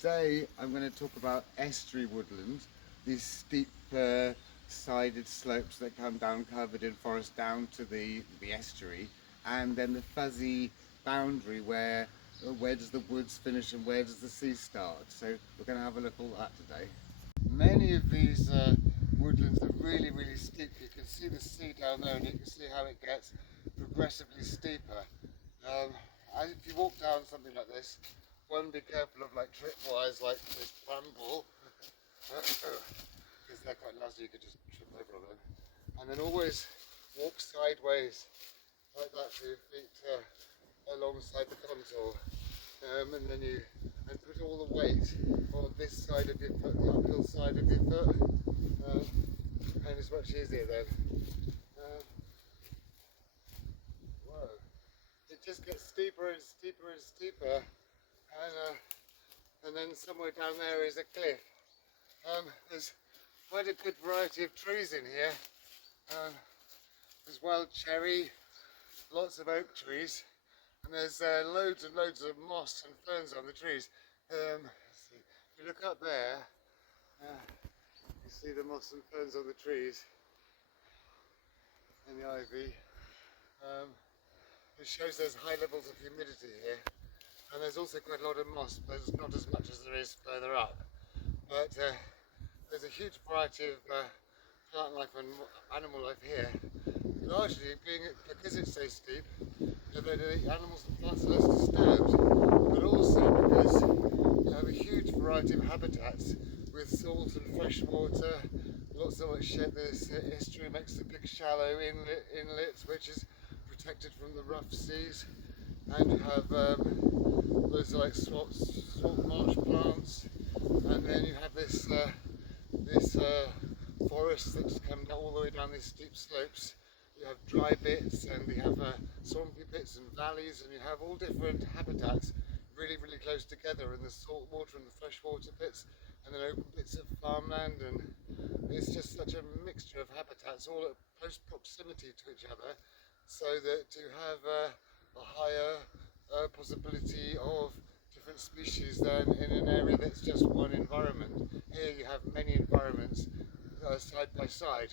Today I'm going to talk about estuary woodland, these steep sided slopes that come down covered in forest down to the estuary, and then the fuzzy boundary where does the woods finish and where does the sea start. So we're going to have a look at all that today. Many of these woodlands are really steep. You can see the sea down there and you can see how it gets progressively steeper. And if you walk down something like this, one, be careful of like tripwires like this bramble, because they're quite nasty, you could just trip over on them. And then always walk sideways like that so your feet alongside the contour. And then and put all the weight on this side of your foot, the uphill side of your foot, and it's much easier then. Whoa. It just gets steeper and steeper and steeper, and then somewhere down there is a cliff. There's quite a good variety of trees in here. There's wild cherry, lots of oak trees, and there's loads and loads of moss and ferns on the trees. If you look up there, you see the moss and ferns on the trees and the ivy. It shows there's high levels of humidity here, and there's also quite a lot of moss, but there's not as much as there is further up. But there's a huge variety of plant life and animal life here, largely because it's so steep, the animals and plants are less disturbed, but also because you have a huge variety of habitats with salt and fresh water, lots of this estuary makes a big shallow inlet which is protected from the rough seas, and you have those like salt marsh plants, and then you have this forest that's come all the way down these steep slopes. You have dry bits, and you have swampy bits and valleys, and you have all different habitats really close together, and the salt water and the freshwater bits, and then open bits of farmland, and it's just such a mixture of habitats all at close proximity to each other, so that to have a higher possibility of different species than in an area that's just one environment. Here you have many environments side by side.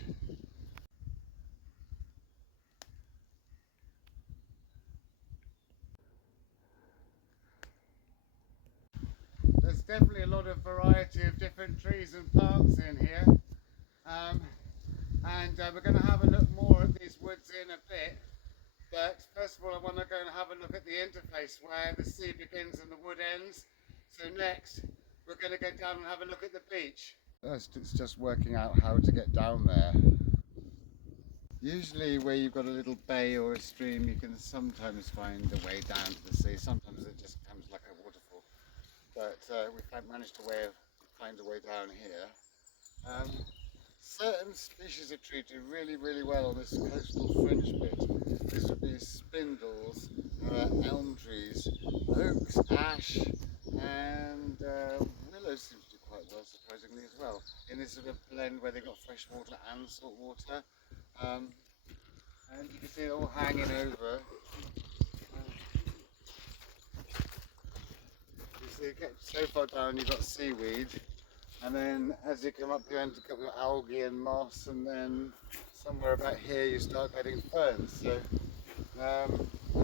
There's definitely a lot of variety of different trees and plants in here, and we're going to have a look more at these woods in a bit. But first of all, I want to go and have a look at the interface where the sea begins and the wood ends. So next, we're going to go down and have a look at the beach. First, it's just working out how to get down there. Usually where you've got a little bay or a stream, you can sometimes find a way down to the sea. Sometimes it just comes like a waterfall. But we managed to find a way down here. Certain species of tree do really well on this coastal fringe bit. This would be spindles, elm trees, oaks, ash, and willows seem to do quite well, surprisingly, as well, in this sort of blend where they've got fresh water and salt water. And you can see it all hanging over. You see, it gets so far down you've got seaweed, and then as you come up you end up with algae and moss, and then somewhere about here you start getting ferns. So I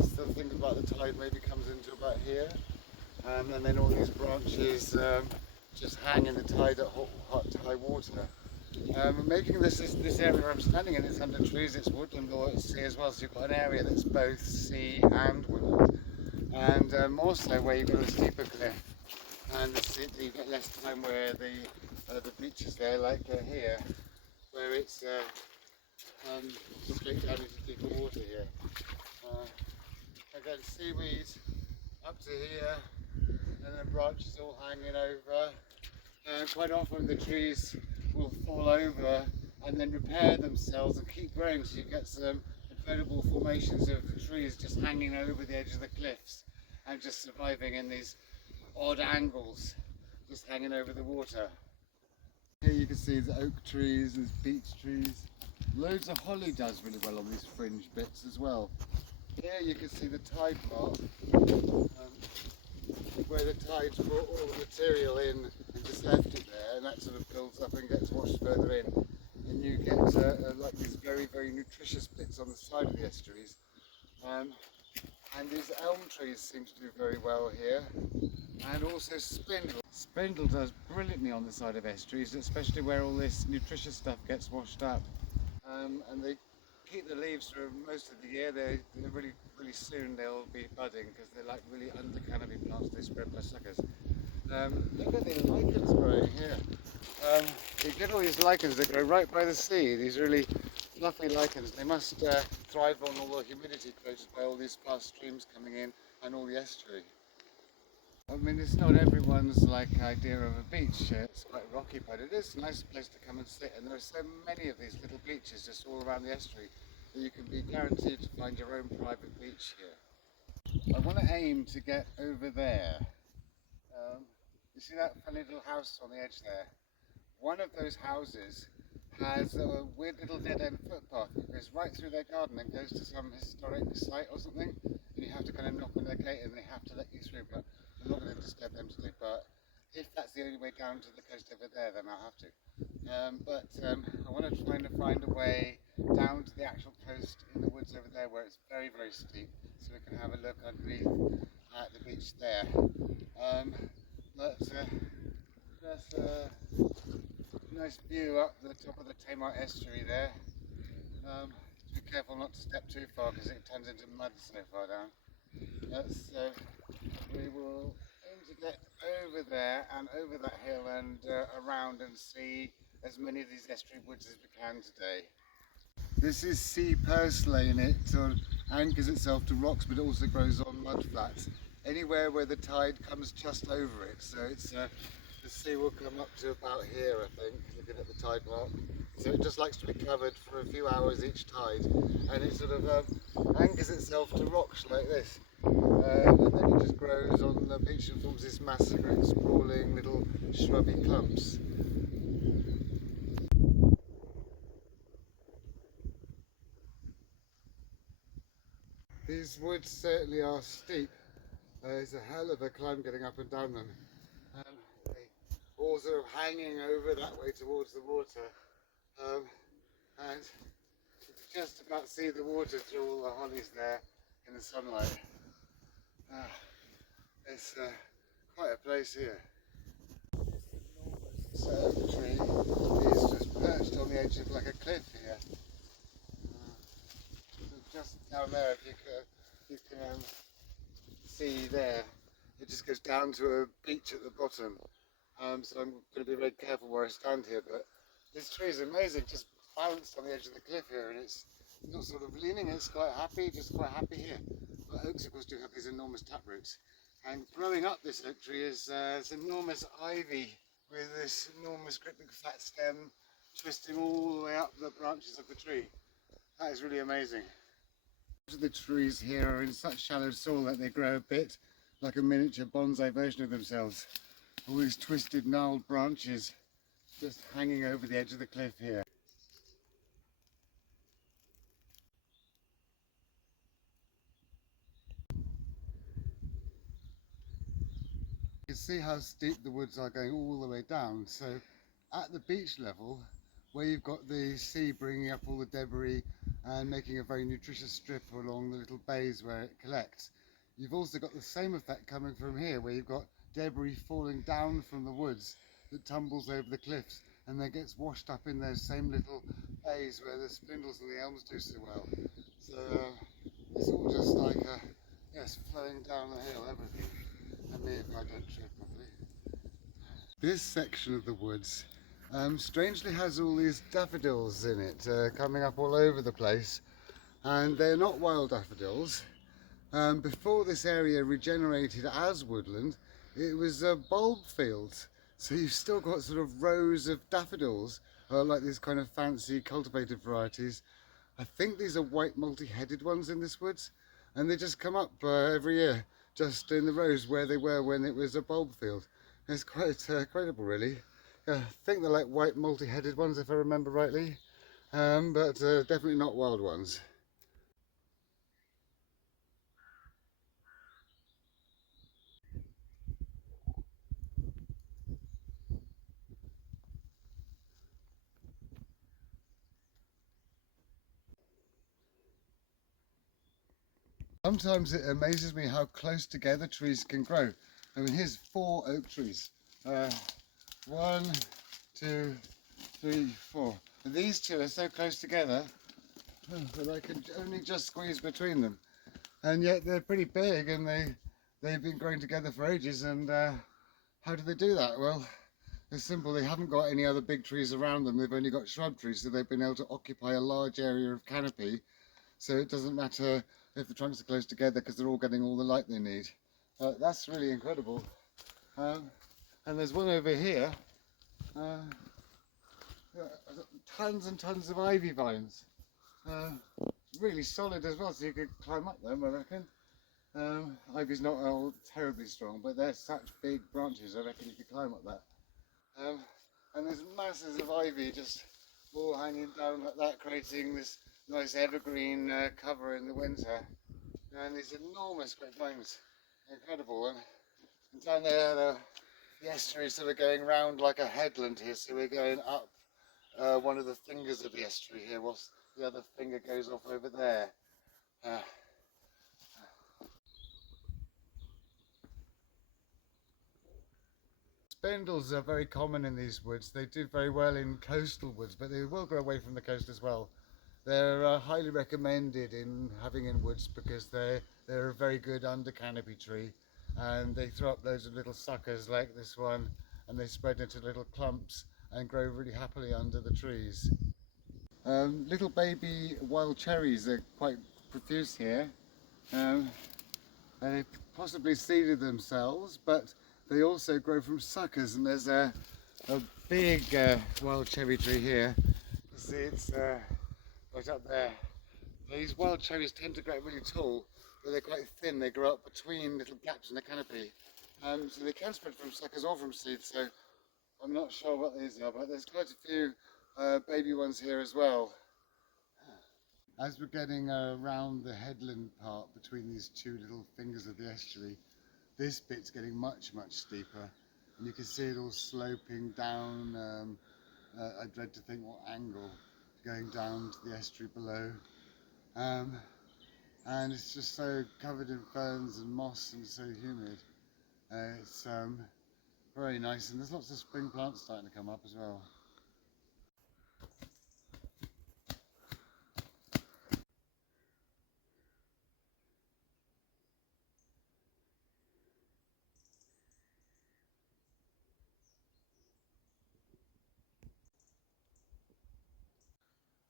still think about the tide maybe comes into about here, and then all these branches just hang in the tide at high water. Making this area I'm standing in, it's under trees, it's woodland or it's sea as well, so you've got an area that's both sea and woodland, and more so where you've got a steeper cliff, and you get less time where the beach is there, like here, where it's straight down into deeper water here. Again, seaweed up to here, and then branches all hanging over. Quite often the trees will fall over and then repair themselves and keep growing, so you get some incredible formations of the trees just hanging over the edge of the cliffs and just surviving in these odd angles, just hanging over the water. Here you can see the oak trees and beech trees. Loads of holly does really well on these fringe bits as well. Here you can see the tide mark. where the tides brought all the material in and just left it there, and that sort of builds up and gets washed further in. And you get like these very, very nutritious bits on the side of the estuaries. And these elm trees seem to do very well here. And also spindle. Spindle does brilliantly on the side of estuaries, especially where all this nutritious stuff gets washed up. And they keep the leaves for most of the year. They're really soon they'll be budding because they're like really under canopy plants. They spread by suckers. Look at the lichens growing here. You get all these lichens that grow right by the sea. These really fluffy lichens. They must thrive on all the humidity created by all these fast streams coming in and all the estuary. I mean, it's not everyone's idea of a beach. It's quite rocky, but it is a nice place to come and sit. And there are so many of these little beaches just all around the estuary that you can be guaranteed to find your own private beach here. I want to aim to get over there. You see that funny little house on the edge there? One of those houses has a weird little dead-end footpath that goes right through their garden and goes to some historic site or something, and you have to kind of knock on their gate and they have to let you through, but I'm not going to disturb them today. But if that's the only way down to the coast over there, then I'll have to. I want to try and find a way down to the actual coast in the woods over there where it's very, very steep, so we can have a look underneath at the beach there. That's a nice view up the top of the Tamar estuary there. Be careful not to step too far because it turns into mud so far down. We will aim to get over there and over that hill and around and see as many of these estuary woods as we can today. This is sea purslane. It sort of anchors itself to rocks, but it also grows on mud flats. Anywhere where the tide comes just over it. So it's the sea will come up to about here, I think, looking at the tide mark. So it just likes to be covered for a few hours each tide, and it sort of anchors itself to rocks like this. And then it just grows on the beach and forms this massive, great sprawling little shrubby clumps. These woods certainly are steep. It's a hell of a climb getting up and down them. They all sort of hanging over that way towards the water. And you can just about see the water through all the hollies there in the sunlight. It's quite a place here. This enormous oak tree is just perched on the edge of like a cliff here. Just down there, if you can see there, it just goes down to a beach at the bottom. So I'm going to be very careful where I stand here, but this tree is amazing, just balanced on the edge of the cliff here, and it's not sort of leaning, it's quite happy, just quite happy here. But oaks, of course, do have these enormous taproots. And growing up this oak tree is this enormous ivy with this enormous great big flat stem twisting all the way up the branches of the tree. That is really amazing. The trees here are in such shallow soil that they grow a bit like a miniature bonsai version of themselves. All these twisted, gnarled branches just hanging over the edge of the cliff here. You can see how steep the woods are going all the way down. So at the beach level, where you've got the sea bringing up all the debris and making a very nutritious strip along the little bays where it collects, you've also got the same effect coming from here, where you've got debris falling down from the woods that tumbles over the cliffs and then gets washed up in those same little bays where the spindles and the elms do so well. So it's all just like yes, flowing down the hill, everything. And me if I don't tread properly. This section of the woods strangely has all these daffodils in it, coming up all over the place, and they're not wild daffodils. Before this area regenerated as woodland, it was a bulb field, so you've still got sort of rows of daffodils, like these kind of fancy cultivated varieties. I think these are white multi-headed ones in this woods, and they just come up every year, just in the rows where they were when it was a bulb field. It's quite incredible, really. I think they're like white multi-headed ones, if I remember rightly, but definitely not wild ones. Sometimes it amazes me how close together trees can grow. I mean, here's 4 oak trees. 1, 2, 3, 4. And these 2 are so close together that I can only just squeeze between them. And yet they're pretty big, and they've been growing together for ages. And how do they do that? Well, it's simple. They haven't got any other big trees around them. They've only got shrub trees, so they've been able to occupy a large area of canopy. So it doesn't matter if the trunks are close together because they're all getting all the light they need. That's really incredible. And there's one over here. Tons and tons of ivy vines. Really solid as well, so you could climb up them, I reckon. Ivy's not terribly strong, but they're such big branches, I reckon you could climb up that. And there's masses of ivy just all hanging down like that, creating this nice evergreen cover in the winter. And these enormous grapevines, incredible. And down there, the estuary is sort of going round like a headland here, so we're going up one of the fingers of the estuary here, whilst the other finger goes off over there. Spindles are very common in these woods. They do very well in coastal woods, but they will grow away from the coast as well. They're highly recommended in having in woods because they're a very good under canopy tree, and they throw up loads of little suckers like this one, and they spread into little clumps and grow really happily under the trees. Little baby wild cherries are quite profuse here. They possibly seeded themselves, but they also grow from suckers, and there's a big wild cherry tree here. You see it's right up there. These wild cherries tend to grow really tall, but they're quite thin. They grow up between little gaps in the canopy. So they can spread from suckers or from seeds, so I'm not sure what these are, but there's quite a few baby ones here as well. As we're getting around the headland part between these 2 little fingers of the estuary, this bit's getting much steeper, and you can see it all sloping down. I dread to think what angle, going down to the estuary below. And it's just so covered in ferns and moss and so humid. It's very nice, and there's lots of spring plants starting to come up as well.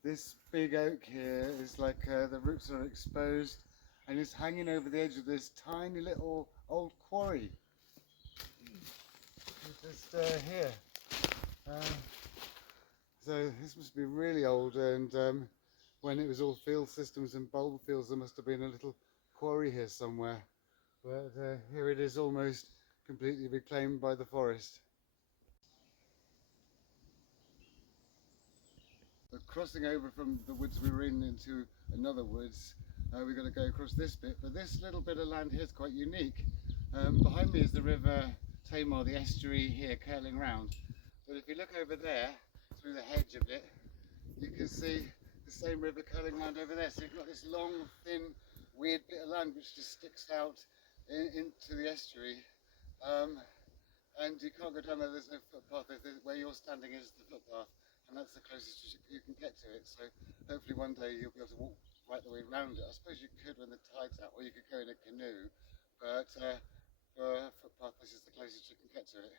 This big oak here is like the roots are exposed, and it's hanging over the edge of this tiny little old quarry. Just here. So this must be really old, and when it was all field systems and bulb fields, there must have been a little quarry here somewhere. But here it is, almost completely reclaimed by the forest. So crossing over from the woods we were in into another woods, we're going to go across this bit, but this little bit of land here is quite unique. Behind me is the river Tamar, the estuary here curling round. But if you look over there, through the hedge a bit, you can see the same river curling round over there. So you've got this long, thin, weird bit of land which just sticks out into the estuary. And you can't go down there, there's no footpath. Where you're standing is the footpath, and that's the closest you can get to it. So hopefully one day you'll be able to walk right the way around it. I suppose you could when the tide's out, or you could go in a canoe, but for a footpath, this is the closest you can get to it.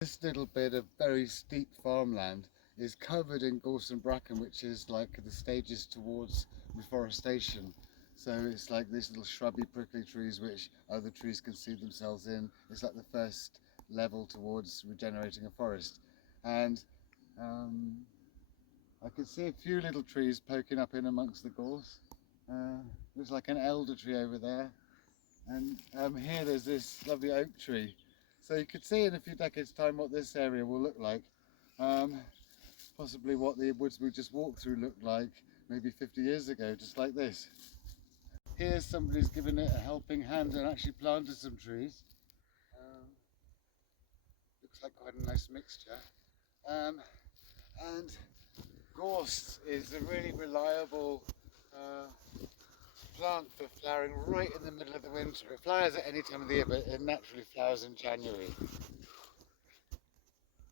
This little bit of very steep farmland is covered in gorse and bracken, which is like the stages towards reforestation. So it's like these little shrubby prickly trees which other trees can see themselves in. It's like the first level towards regenerating a forest. And I can see a few little trees poking up in amongst the gorse. There's like an elder tree over there. And here there's this lovely oak tree. So you could see in a few decades time what this area will look like. Possibly what the woods we just walked through looked like maybe 50 years ago, just like this. Here somebody's given it a helping hand and actually planted some trees. Looks like quite a nice mixture. And gorse is a really reliable plant for flowering right in the middle of the winter. It flowers at any time of the year, but it naturally flowers in January.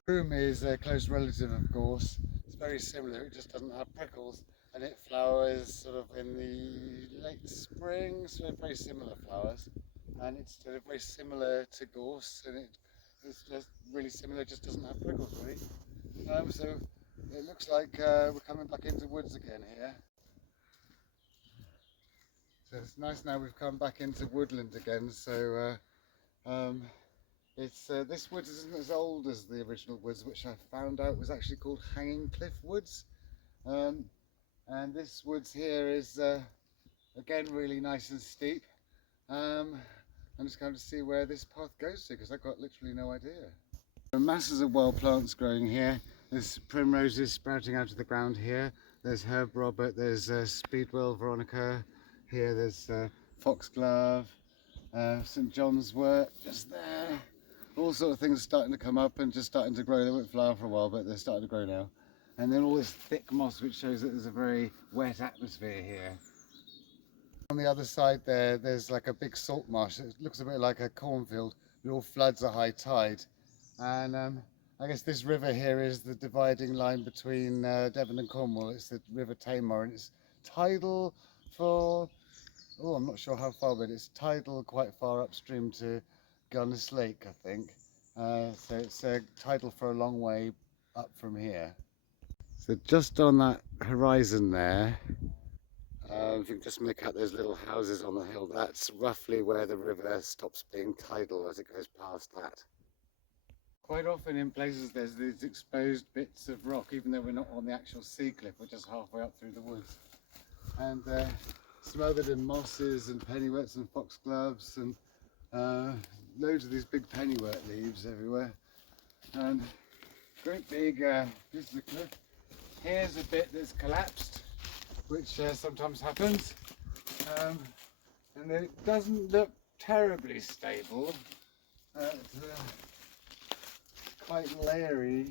Broom is a close relative of gorse. It's very similar, it just doesn't have prickles, and it flowers sort of in the late spring, so very similar flowers. And it's sort of very similar to gorse, and it's just really similar, just doesn't have prickles really. So it looks like we're coming back into woods again here. So it's nice now we've come back into woodland again. So this woods isn't as old as the original woods, which I found out was actually called Hanging Cliff Woods. And this woods here is again really nice and steep. I'm just going to see where this path goes to because I've got literally no idea. There are masses of wild plants growing here. There's primroses sprouting out of the ground here. There's Herb Robert, there's Speedwell Veronica. Here there's Foxglove, St John's Wort just there. All sort of things starting to come up and just starting to grow. They won't flower for a while, but they're starting to grow now. And then all this thick moss, which shows that there's a very wet atmosphere here. On the other side there's like a big salt marsh. It looks a bit like a cornfield. It all floods at high tide. And I guess this river here is the dividing line between Devon and Cornwall. It's the River Tamar, and it's tidal for, oh, I'm not sure how far, but it's tidal quite far upstream to Gunnis Lake, I think. So it's tidal for a long way up from here. So just on that horizon there, if you can just make out those little houses on the hill, that's roughly where the river stops being tidal as it goes past that. Quite often in places there's these exposed bits of rock, even though we're not on the actual sea cliff, we're just halfway up through the woods. And smothered in mosses and pennyworts and foxgloves and loads of these big pennywort leaves everywhere. And great big pieces of cliff. Here's a bit that's collapsed, which sometimes happens. And it doesn't look terribly stable. It's quite layery.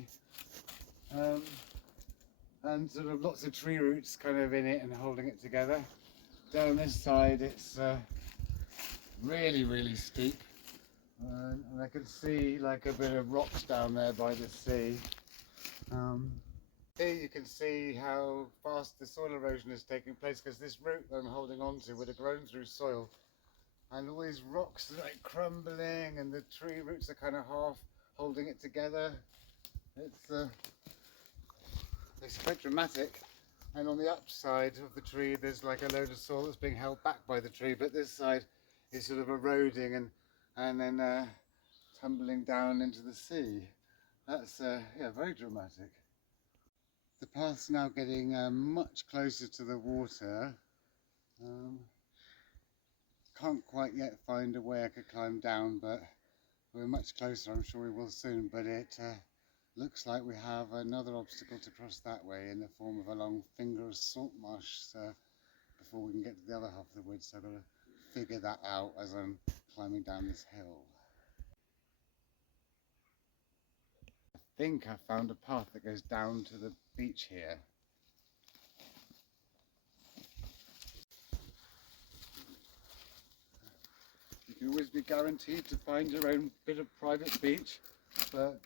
And sort of lots of tree roots kind of in it and holding it together. Down this side it's really steep, and I can see like a bit of rocks down there by the sea. Here you can see how fast the soil erosion is taking place, because this root that I'm holding on to would have grown through soil, and all these rocks are like crumbling and the tree roots are kind of half holding it together. It's quite dramatic. And on the upside of the tree there's like a load of soil that's being held back by the tree, but this side is sort of eroding and then tumbling down into the sea. That's yeah, very dramatic. The path's now getting much closer to the water. Can't quite yet find a way I could climb down, but we're much closer. I'm sure we will soon, but it looks like we have another obstacle to cross that way in the form of a long finger of salt marsh before we can get to the other half of the woods. So I've got to figure that out as I'm climbing down this hill. I think I found a path that goes down to the beach here. You can always be guaranteed to find your own bit of private beach, but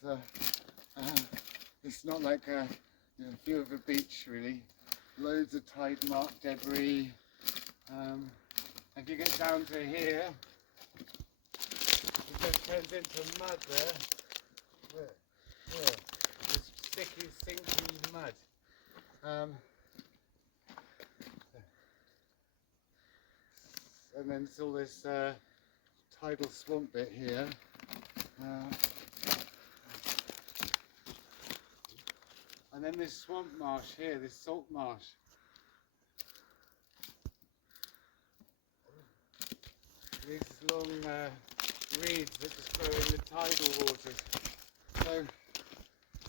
it's not like a view of a beach really. Loads of tide mark debris. If you get down to here, it just turns into mud there. It's sticky, sinky mud. And then it's all this tidal swamp bit here. And then this swamp marsh here, this salt marsh. These long reeds that just grow in the tidal waters. So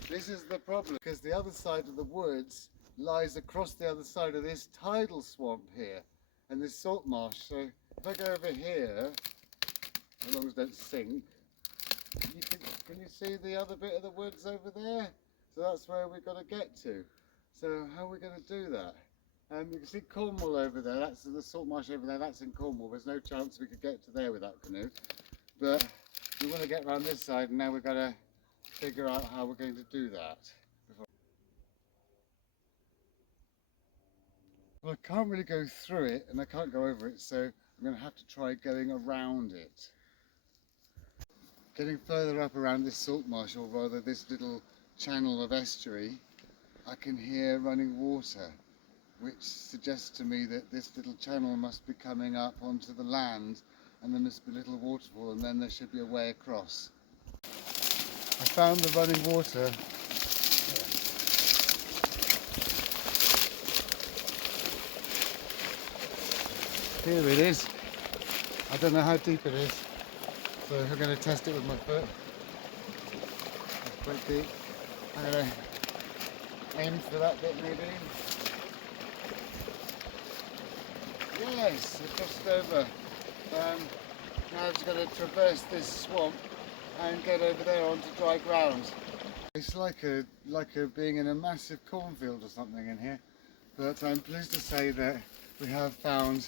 this is the problem, because the other side of the woods lies across the other side of this tidal swamp here and this salt marsh. So if I go over here, as long as I don't sink, can you see the other bit of the woods over there? So that's where we've got to get to. So how are we going to do that? You can see Cornwall over there, that's the salt marsh over there, that's in Cornwall. There's no chance we could get to there without canoe. But we want to get around this side, and now we've got to figure out how we're going to do that. Well, I can't really go through it, and I can't go over it, so I'm going to have to try going around it. Getting further up around this salt marsh, or rather this little channel of estuary, I can hear running water, which suggests to me that this little channel must be coming up onto the land, and there must be a little waterfall, and then there should be a way across. I found the running water. Here it is. I don't know how deep it is, so I'm going to test it with my foot. It's quite deep. I'm going to aim for that bit maybe. Yes, it's just over. Now I've just got to traverse this swamp and get over there onto dry ground. It's like being in a massive cornfield or something in here, but I'm pleased to say that we have found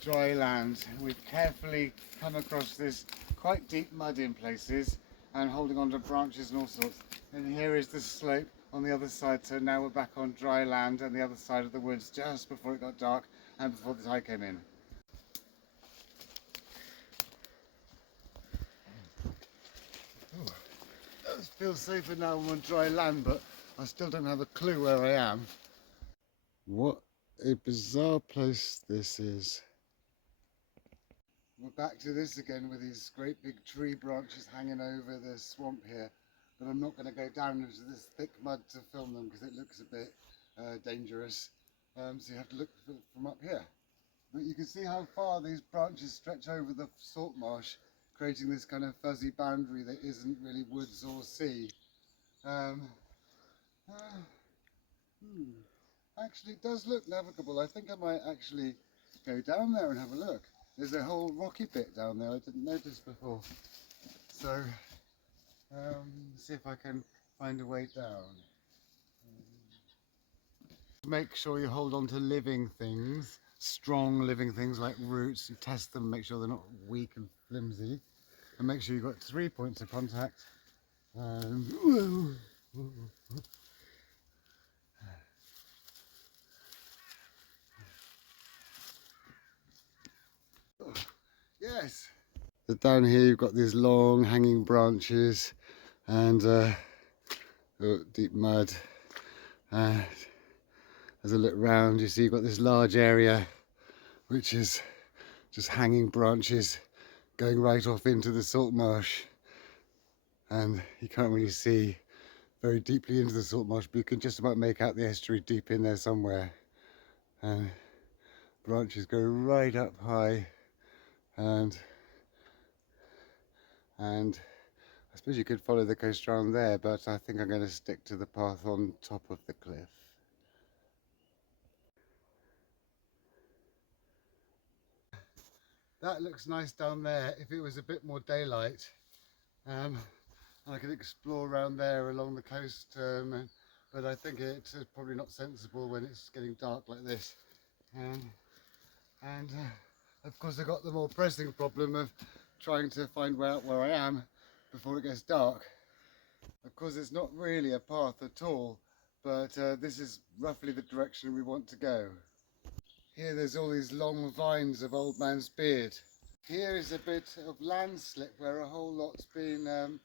dry land. We've carefully come across this quite deep mud in places and holding onto branches and all sorts. And here is the slope on the other side, so now we're back on dry land on the other side of the woods just before it got dark and before the tide came in. It feels safer now I'm on dry land, but I still don't have a clue where I am. What a bizarre place this is. We're back to this again with these great big tree branches hanging over the swamp here, but I'm not going to go down into this thick mud to film them because it looks a bit dangerous, so you have to look from up here. But you can see how far these branches stretch over the salt marsh, creating this kind of fuzzy boundary that isn't really woods or sea. Actually, it does look navigable. I think I might actually go down there and have a look. There's a whole rocky bit down there I didn't notice before. So, see if I can find a way down. Make sure you hold on to living things, strong living things like roots, and test them, make sure they're not weak and flimsy. And make sure you've got 3 points of contact. Yes. So down here you've got these long hanging branches and deep mud. As I look round, you see you've got this large area which is just hanging branches going right off into the salt marsh, and you can't really see very deeply into the salt marsh, but you can just about make out the estuary deep in there somewhere, and branches go right up high, and I suppose you could follow the coast around there, but I think I'm going to stick to the path on top of the cliff. That looks nice down there if it was a bit more daylight. I could explore around there along the coast, but I think it's probably not sensible when it's getting dark like this. Of course I've got the more pressing problem of trying to find out where I am before it gets dark. Of course it's not really a path at all, but this is roughly the direction we want to go. Here there's all these long vines of Old Man's Beard. Here is a bit of landslip where a whole lot's been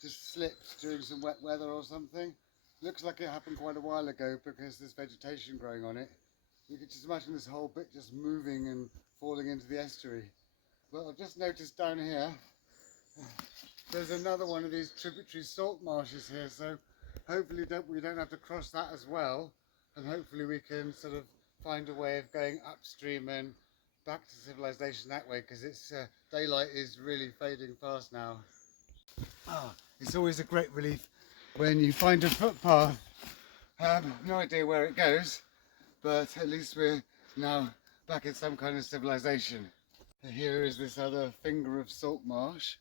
just slipped during some wet weather or something. Looks like it happened quite a while ago because there's vegetation growing on it. You could just imagine this whole bit just moving and falling into the estuary. But I've just noticed down here, there's another one of these tributary salt marshes here, so hopefully we don't have to cross that as well, and hopefully we can sort of find a way of going upstream and back to civilization that way, because it's daylight is really fading fast now. It's always a great relief when you find a footpath. No idea where it goes, but at least we're now back in some kind of civilization. Here is this other finger of salt marsh,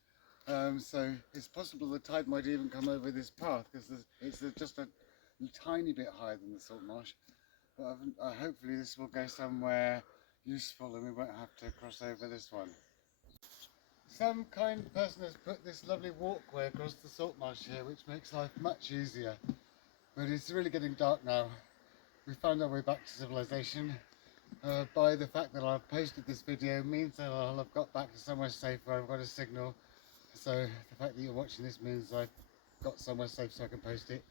so it's possible the tide might even come over this path because it's just a tiny bit higher than the salt marsh. But hopefully this will go somewhere useful and we won't have to cross over this one. Some kind person has put this lovely walkway across the salt marsh here, which makes life much easier. But it's really getting dark now. We found our way back to civilization. By the fact that I've posted this video means that I'll have got back to somewhere safe where I've got a signal. So the fact that you're watching this means I've got somewhere safe so I can post it.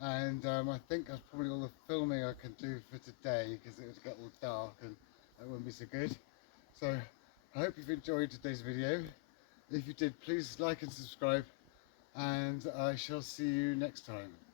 And I think that's probably all the filming I can do for today, because it would get all dark and that wouldn't be so good. So I hope you've enjoyed today's video. If you did, please like and subscribe, and I shall see you next time.